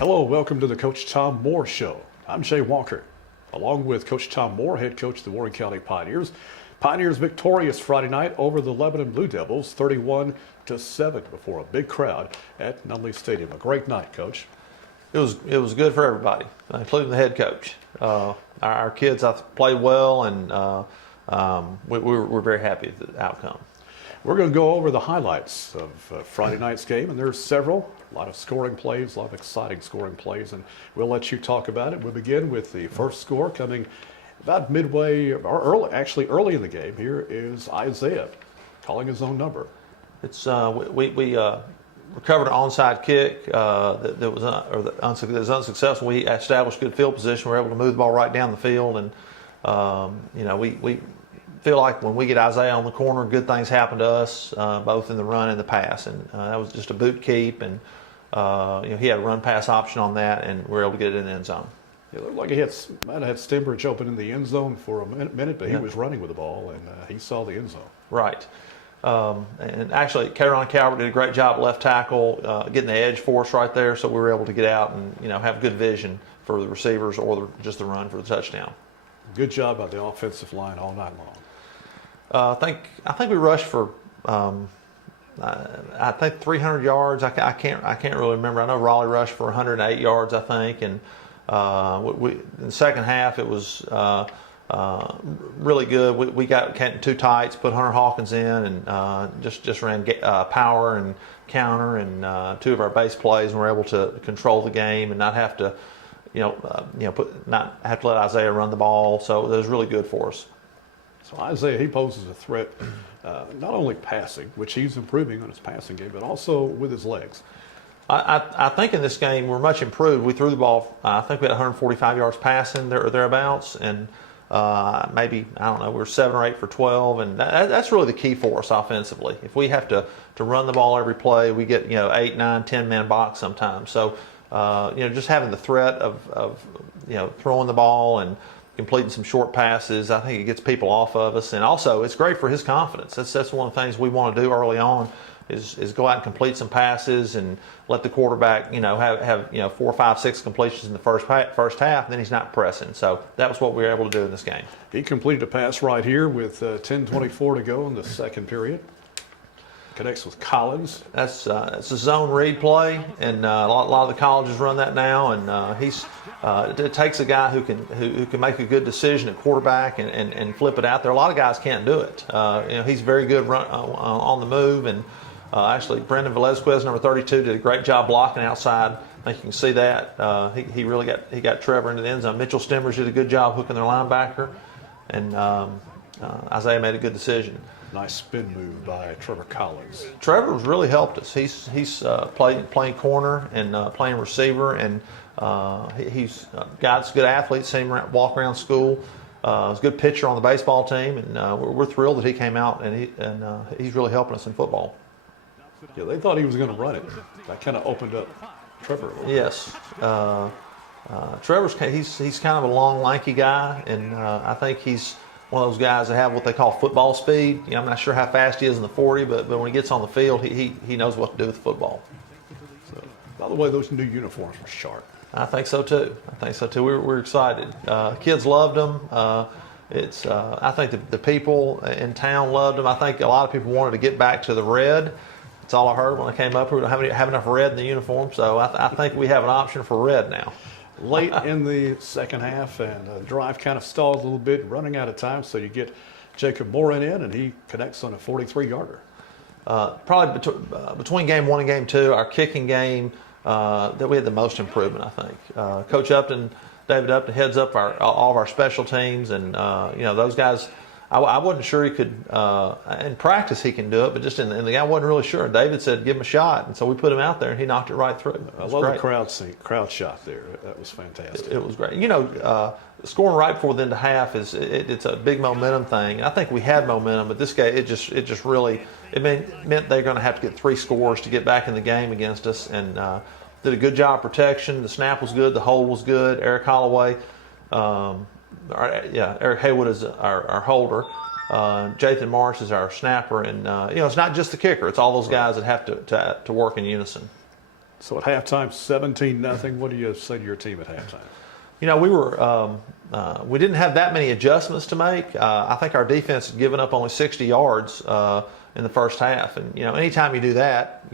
Hello, welcome to the Coach Tom Moore Show. I'm Jay Walker, along with Coach Tom Moore, head coach of the Warren County Pioneers. Pioneers victorious Friday night over the Lebanon Blue Devils, 31-7, before a big crowd at Nunley Stadium. A great night, Coach. It was good for everybody, including the head coach. Our kids played well, and we're very with the outcome. We're going to go over the highlights of Friday night's game, and there's several. A lot of scoring plays, a lot of exciting scoring plays, and we'll let you talk about it. We'll begin with the first score coming about midway, or early in the game. Here is Isaiah calling his own number. It's we recovered an onside kick that was unsuccessful. We established good field position. We were able to move the ball right down the field, and we feel like when we get Isaiah on the corner, good things happen to us, both in the run and the pass. And that was just a boot keep, and he had a run pass option on that, and we were able to get it in the end zone. It looked like he might have had Stenbridge open in the end zone for a minute, but he was running with the ball, and he saw the end zone. Right. And actually, Caroline Calvert did a great job at left tackle, getting the edge for us right there, so we were able to get out and have good vision for the receivers or just the run for the touchdown. Good job by the offensive line all night long. I think we rushed for I think 300 yards. I can't really remember. I know Raleigh rushed for 108 yards, I think, and in the second half it was really good. We got two tights, put Hunter Hawkins in, and just ran power and counter and two of our base plays, and were able to control the game and not have to not have to let Isaiah run the ball. So it was really good for us. So Isaiah, he poses a threat, not only passing, which he's improving on his passing game, but also with his legs. I think in this game we're much improved. We threw the ball, I think we had 145 yards passing thereabouts, and maybe, I don't know, we're 7 or 8 for 12, and that's really the key for us offensively. If we have to run the ball every play, we get 8, 9, 10-man box sometimes. So just having the threat of throwing the ball and completing some short passes, I think it gets people off of us, and also it's great for his confidence. That's one of the things we want to do early on is go out and complete some passes and let the quarterback have 4, 5, 6 completions in the first half, and then he's not pressing. So that was what we were able to do in this game. He completed a pass right here with 10:24 to go in the second period. Connects with Collins. It's a zone read play, and a lot of the colleges run that now. And it takes a guy who can make a good decision at quarterback and flip it out there. A lot of guys can't do it. He's very good on the move, and actually Brendan Velezquez, number 32, did a great job blocking outside. I think you can see that. He really got Trevor into the end zone. Mitchell Stemmers did a good job hooking their linebacker, and Isaiah made a good decision. Nice spin move by Trevor Collins. Trevor's really helped us. He's playing corner and playing receiver, and he's a guy that's a good athlete. Seen him walk around school. He's a good pitcher on the baseball team, and we're thrilled that he came out and he's really helping us in football. Yeah, they thought he was going to run it. That kind of opened up Trevor a little bit. Yes. Trevor's he's kind of a long, lanky guy, and I think he's one of those guys that have what they call football speed. I'm not sure how fast he is in the 40, but when he gets on the field, he knows what to do with the football. So, by the way, those new uniforms were sharp. I think so too. We're excited. Kids loved them. I think the people in town loved them. I think a lot of people wanted to get back to the red. That's all I heard when I came up. We don't have enough red in the uniform, so I think we have an option for red now. Late in the second half, and the drive kind of stalled a little bit, running out of time, so you get Jacob Morin in, and he connects on a 43-yarder. Probably between game 1 and game 2, our kicking game, that we had the most improvement, I think. Coach Upton, David Upton, heads up all of our special teams, and those guys, I wasn't sure he could, in practice he can do it, but just in the game I wasn't really sure. David said give him a shot, and so we put him out there and he knocked it right through. I love the crowd shot there. That was fantastic. It was great. Scoring right before the end of half it's a big momentum thing. And I think we had momentum, but this game it just really meant they're going to have to get 3 scores to get back in the game against us, and did a good job of protection. The snap was good, the hold was good. Eric Holloway. Eric Haywood is our holder. Jathan Marsh is our snapper, and it's not just the kicker; it's all those guys that have to work in unison. So at halftime, 17-0. What do you say to your team at halftime? You know, we didn't have that many adjustments to make. I think our defense had given up only 60 yards in the first half, and you know, anytime you do that,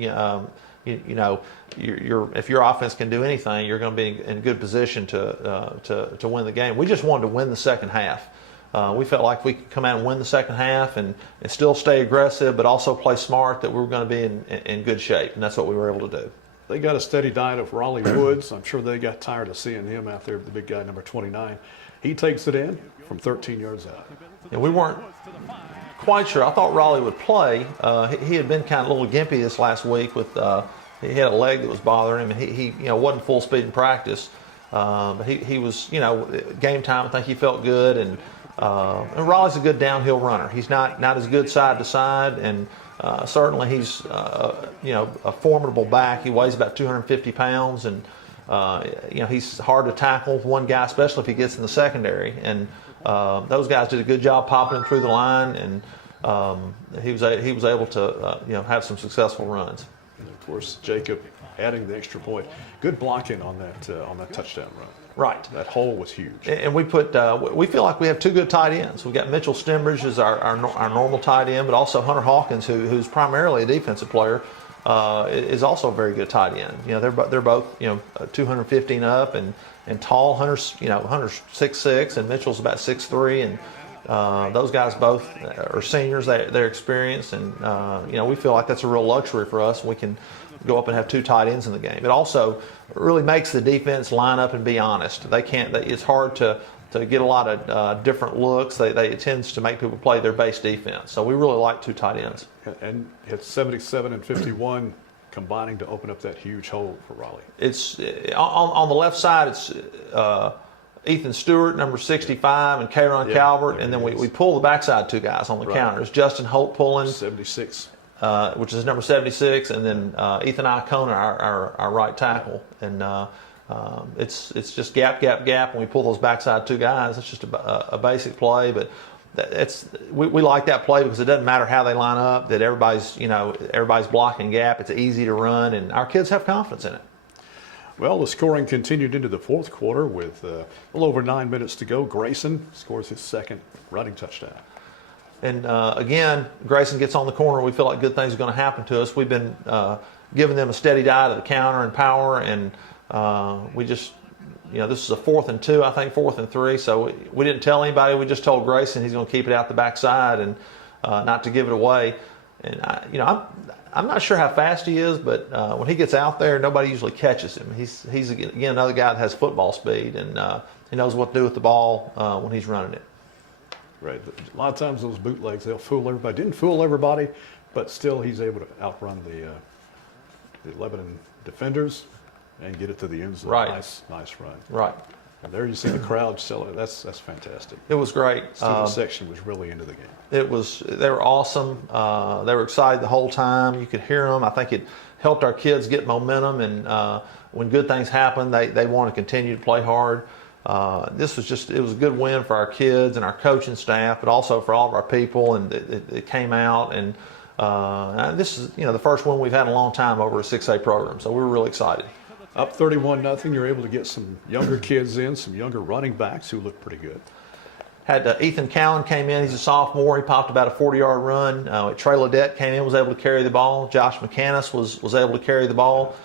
if your offense can do anything, you're going to be in good position to win the game. We just wanted to win the second half. We felt like we could come out and win the second half and still stay aggressive, but also play smart, that we were going to be in good shape, and that's what we were able to do. They got a steady diet of Raleigh Woods. I'm sure they got tired of seeing him out there, the big guy, number 29. He takes it in from 13 yards out. And we weren't quite sure. I thought Raleigh would play. He had been kind of a little gimpy this last week with he had a leg that was bothering him, and he wasn't full speed in practice. But he was, game time, I think he felt good. And Raleigh's a good downhill runner. He's not as good side to side, and certainly he's a formidable back. He weighs about 250 pounds, and he's hard to tackle. One guy, especially if he gets in the secondary, and those guys did a good job popping him through the line, and he was able to have some successful runs. And of course, Jacob adding the extra point. Good blocking on that touchdown run. Right. That hole was huge. And we we feel like we have two good tight ends. We've got Mitchell Stembridge as our normal tight end, but also Hunter Hawkins, who's primarily a defensive player, is also a very good tight end. They're both 250 and up and tall. Hunter's 6'6", and Mitchell's about 6'3", and those guys both are seniors. They're experienced, and we feel like that's a real luxury for us. We can go up and have two tight ends in the game. It also really makes the defense line up and be honest. It's hard to get a lot of different looks. It tends to make people play their base defense. So we really like two tight ends. And it's 77 and 51 combining to open up that huge hole for Raleigh. It's on the left side. It's Ethan Stewart, number 65, and Kayron Calvert, and then we pull the backside two guys on the counters. Justin Holt pulling 76. Which is number 76, and then Ethan Icona, our right tackle. And it's just gap, and we pull those backside two guys. It's just a basic play, but we like that play because it doesn't matter how they line up, that everybody's blocking gap. It's easy to run, and our kids have confidence in it. Well, the scoring continued into the fourth quarter with a little over 9 minutes to go. Grayson scores his second running touchdown. And again, Grayson gets on the corner. We feel like good things are going to happen to us. We've been giving them a steady diet of the counter and power, and we just, this is a 4th and 2, I think 4th and 3. So we didn't tell anybody. We just told Grayson he's going to keep it out the backside and not to give it away. And I'm not sure how fast he is, but when he gets out there, nobody usually catches him. He's again another guy that has football speed, and he knows what to do with the ball when he's running it. Right. A lot of times those bootlegs, they'll fool everybody. Didn't fool everybody, but still he's able to outrun the Lebanon defenders and get it to the end zone. Right. Nice run. Right. And there you see the crowd celebrate. That's fantastic. It was great. Student section was really into the game. They were awesome. They were excited the whole time. You could hear them. I think it helped our kids get momentum, and when good things happen, they want to continue to play hard. It was a good win for our kids and our coaching staff, but also for all of our people, and it came out, and this is the first one we've had in a long time over a 6A program, so we were really excited. Up 31-0, you're able to get some younger kids in, some younger running backs who look pretty good. Had Ethan Cowan came in. He's a sophomore. He popped about a 40-yard run. Trey Ledette came in, was able to carry the ball. Josh McCannis was able to carry the ball.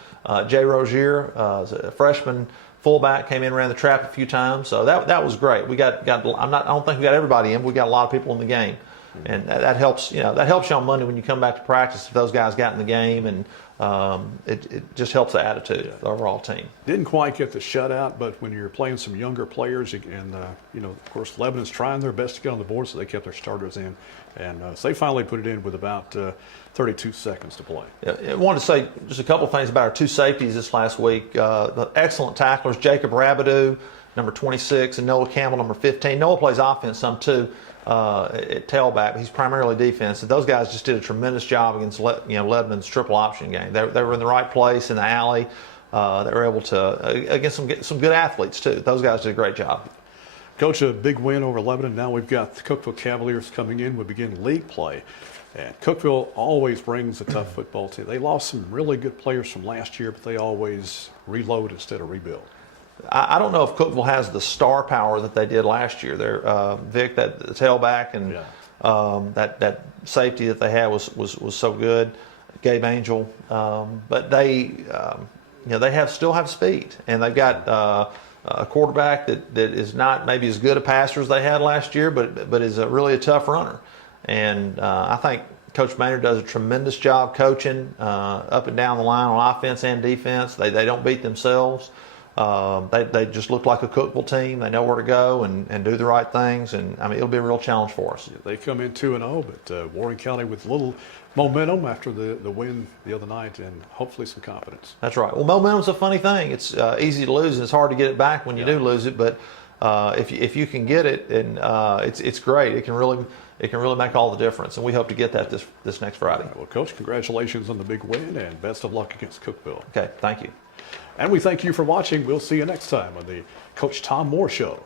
Jay Rozier, a freshman fullback, came in, ran the trap a few times. So that was great. We got. I don't think we got everybody in. We got a lot of people in the game, and that helps. That helps you on Monday when you come back to practice. If those guys got in the game, and it just helps the attitude of the overall team. Didn't quite get the shutout, but when you're playing some younger players, and of course, Lebanon's trying their best to get on the board, so they kept their starters in, and so they finally put it in with about 32 seconds to play. I wanted to say just a couple of things about our two safeties this last week. The excellent tacklers, Jacob Rabidou, number 26, and Noah Campbell, number 15. Noah plays offense some too at tailback, but he's primarily defense. And those guys just did a tremendous job against Lebanon's triple option game. They were in the right place in the alley. They were able to against some good athletes too. Those guys did a great job. Coach, a big win over Lebanon. Now we've got the Cookeville Cavaliers coming in. We begin league play And Cookeville always brings a tough football team. They lost some really good players from last year, but they always reload instead of rebuild. I don't know if Cookeville has the star power that they did last year. They're Vic, that the tailback, and that safety that they had was so good. Gabe Angel, but they they still have speed, and they've got a quarterback that is not maybe as good a passer as they had last year, but is really a tough runner. And I think Coach Maynard does a tremendous job coaching up and down the line on offense and defense. They don't beat themselves. They just look like a Cookeville team. They know where to go and do the right things. And I mean, it'll be a real challenge for us. They come in 2-0, but Warren County with a little momentum after the win the other night, and hopefully some confidence. That's right. Well, momentum's a funny thing. It's easy to lose, and it's hard to get it back when you do lose it. But if you can get it, and it's great. It can really make all the difference, and we hope to get that this next Friday. Well, Coach, congratulations on the big win, and best of luck against Cookeville. Okay, thank you. And we thank you for watching. We'll see you next time on the Coach Tom Moore Show.